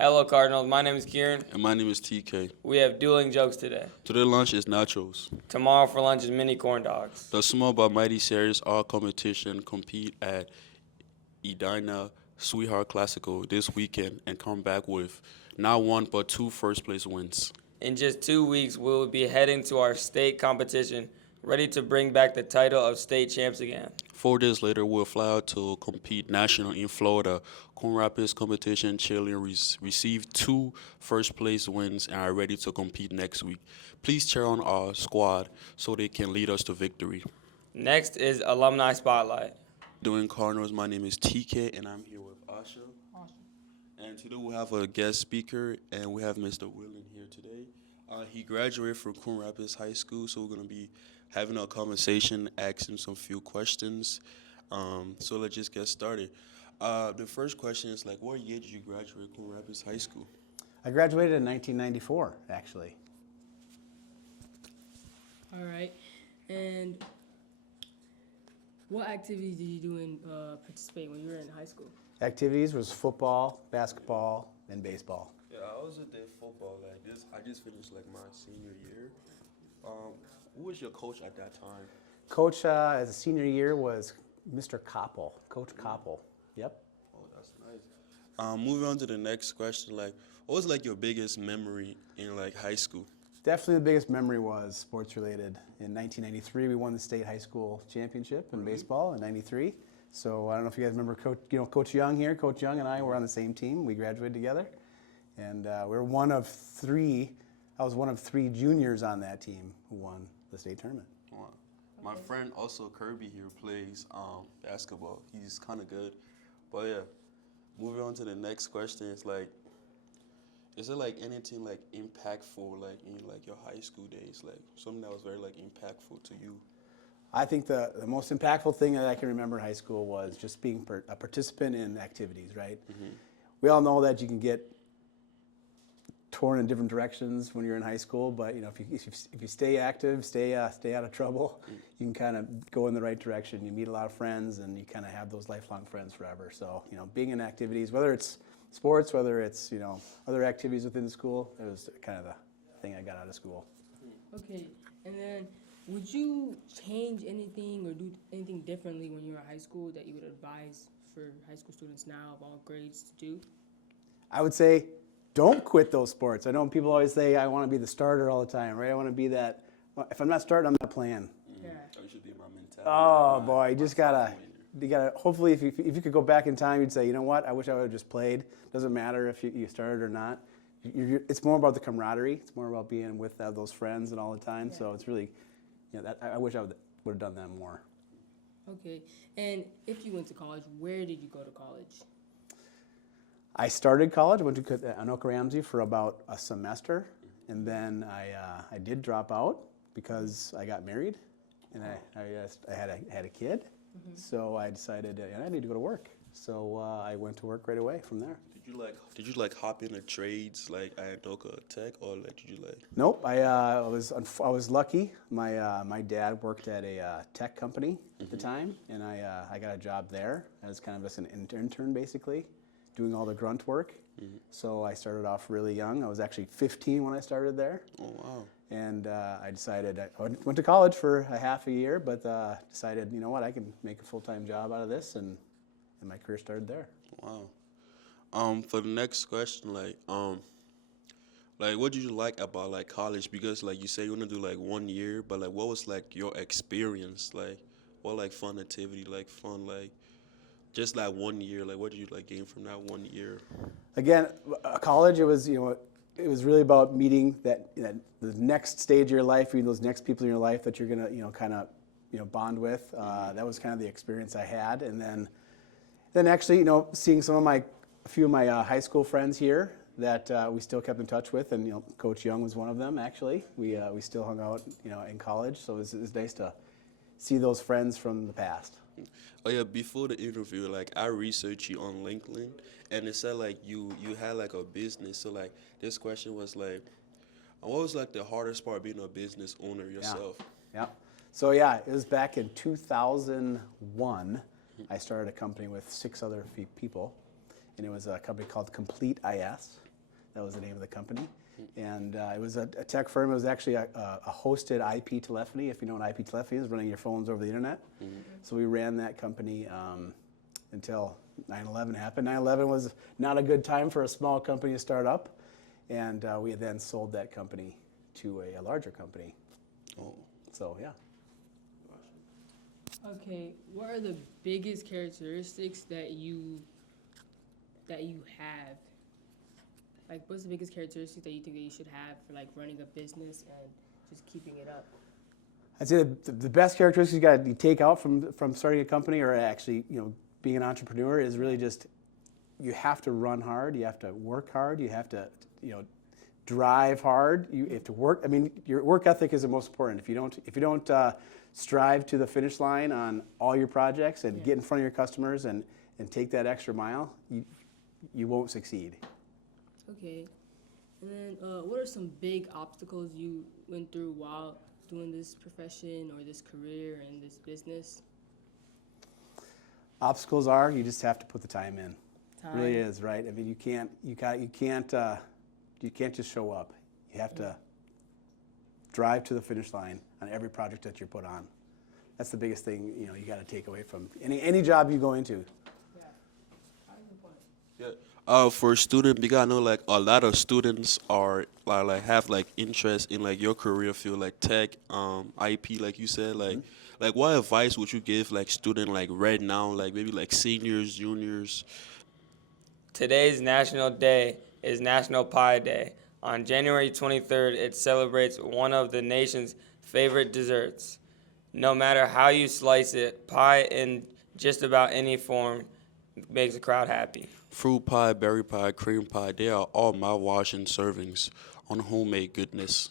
Hello, Cardinals. My name is Kieran. And my name is TK. We have dueling jokes today. Today lunch is nachos. Tomorrow for lunch is mini corn dogs. The Small but Mighty Series all competition compete at Edina Sweetheart Classical this weekend and come back with not one but two first place wins. In just 2 weeks, we will be heading to our state competition, ready to bring back the title of state champs again. 4 days later, we'll fly out to compete national in Florida. Coon Rapids competition cheerleaders received two first place wins and are ready to compete next week. Please cheer on our squad so they can lead us to victory. Next is Alumni Spotlight. Doing Cardinals, my name is TK and I'm here with Asha. And today we have a guest speaker and we have Mr. Willen here today. He graduated from Coon Rapids High School, so we're going to be having a conversation, asking some few questions. So let's just get started. The first question is what year did you graduate Coon Rapids High School? I graduated in 1994, actually. All right. And what activities did you do and participate when you were in high school? Activities was football, basketball, and baseball. Yeah, I was at football. I just finished my senior year. Who was your coach at that time? Coach as a senior year was Mr. Koppel, Coach Koppel. Yep. Oh, that's nice. Moving on to the next question, what was your biggest memory in high school? Definitely the biggest memory was sports related. In 1993, we won the state high school championship in baseball in '93. So I don't know if you guys remember Coach Young here. Coach Young and I were on the same team. We graduated together, and we were one of three. I was one of three juniors on that team who won the state tournament. Wow. My friend also Kirby here plays basketball. He's kind of good. But yeah, moving on to the next question is is there anything impactful in your high school days, something that was very impactful to you? I think the most impactful thing that I can remember in high school was just being a participant in activities, right? Mm-hmm. We all know that you can get torn in different directions when you're in high school, but if you stay active, stay out of trouble, you can kind of go in the right direction. You meet a lot of friends, and you kind of have those lifelong friends forever. So being in activities, whether it's sports, whether it's other activities within the school, it was kind of the thing I got out of school. Okay, and then would you change anything or do anything differently when you were in high school that you would advise for high school students now of all grades to do? I would say, don't quit those sports. I know people always say, I want to be the starter all the time, right? I want to be that. If I'm not starting, I'm not playing. Yeah. That should be my mentality. Oh, boy, you gotta, hopefully, if you could go back in time, you'd say, you know what, I wish I would have just played. Doesn't matter if you started or not. It's more about the camaraderie. It's more about being with those friends and all the time. Yeah. So it's really, I wish I would have done that more. Okay, and if you went to college, where did you go to college? I started college, went to Anoka Ramsey for about a semester, and then I did drop out because I got married, and I had a kid. Mm-hmm. So I decided I need to go to work. So I went to work right away from there. Did you hop into trades at Anoka Tech, or did you Nope. I was lucky. My dad worked at a tech company at the time, and I got a job there as kind of an intern basically, doing all the grunt work. Mm-hmm. So I started off really young. I was actually 15 when I started there. Oh, wow. And I decided, I went to college for a half a year, but decided, you know what, I can make a full-time job out of this, and my career started there. Wow. For the next question, what did you like about college? Because you say you want to do 1 year, but what was your experience? What fun activity, fun just 1 year, what did you gain from that 1 year? Again, college, it was really about meeting the next stage of your life, meeting those next people in your life that you're gonna kind of bond with. That was kind of the experience I had, and then actually seeing a few of my high school friends here that we still kept in touch with, and Coach Young was one of them. Actually, we still hung out in college, so it was nice to see those friends from the past. Oh yeah, before the interview, I researched you on LinkedIn, and it said you had a business. So this question was what was the hardest part being a business owner yourself? Yeah. So yeah, it was back in 2001. I started a company with 6 other people, and it was a company called Complete IS. That was the name of the company. And it was a tech firm. It was actually a hosted IP telephony, if you know what IP telephony is, running your phones over the internet. So we ran that company until 9/11 happened. 9/11 was not a good time for a small company to start up. And we then sold that company to a larger company. Oh. So, yeah. Okay, what are the biggest characteristics that you have? Like, what's the biggest characteristic that you think that you should have for like running a business and just keeping it up? I'd say the best characteristics you take out from starting a company or actually, being an entrepreneur is really just you have to run hard, you have to work hard, you have to, drive hard. You have to work. I mean, your work ethic is the most important. If you don't strive to the finish line on all your projects and get in front of your customers and take that extra mile, you won't succeed. Okay, and then what are some big obstacles you went through while doing this profession or this career and this business? Obstacles are you just have to put the time in. Time. It really is, right? I mean, you can't just show up. You have to drive to the finish line on every project that you're put on. That's the biggest thing you got to take away from any job you go into. Yeah. For a student, because I know like a lot of students are like have like interest in like your career field, like tech, IP, like you said, like what advice would you give like student like right now, like maybe like seniors, juniors? Today's national day is National Pie Day. On January 23rd, it celebrates one of the nation's favorite desserts. No matter how you slice it, pie in just about any form makes a crowd happy. Fruit pie, berry pie, cream pie, they are all mouth-watering servings on homemade goodness.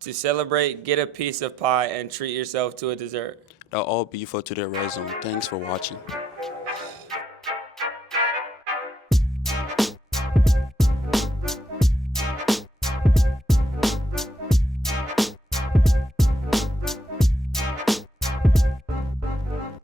To celebrate, get a piece of pie and treat yourself to a dessert. That'll all be for today's Red Zone. Thanks for watching.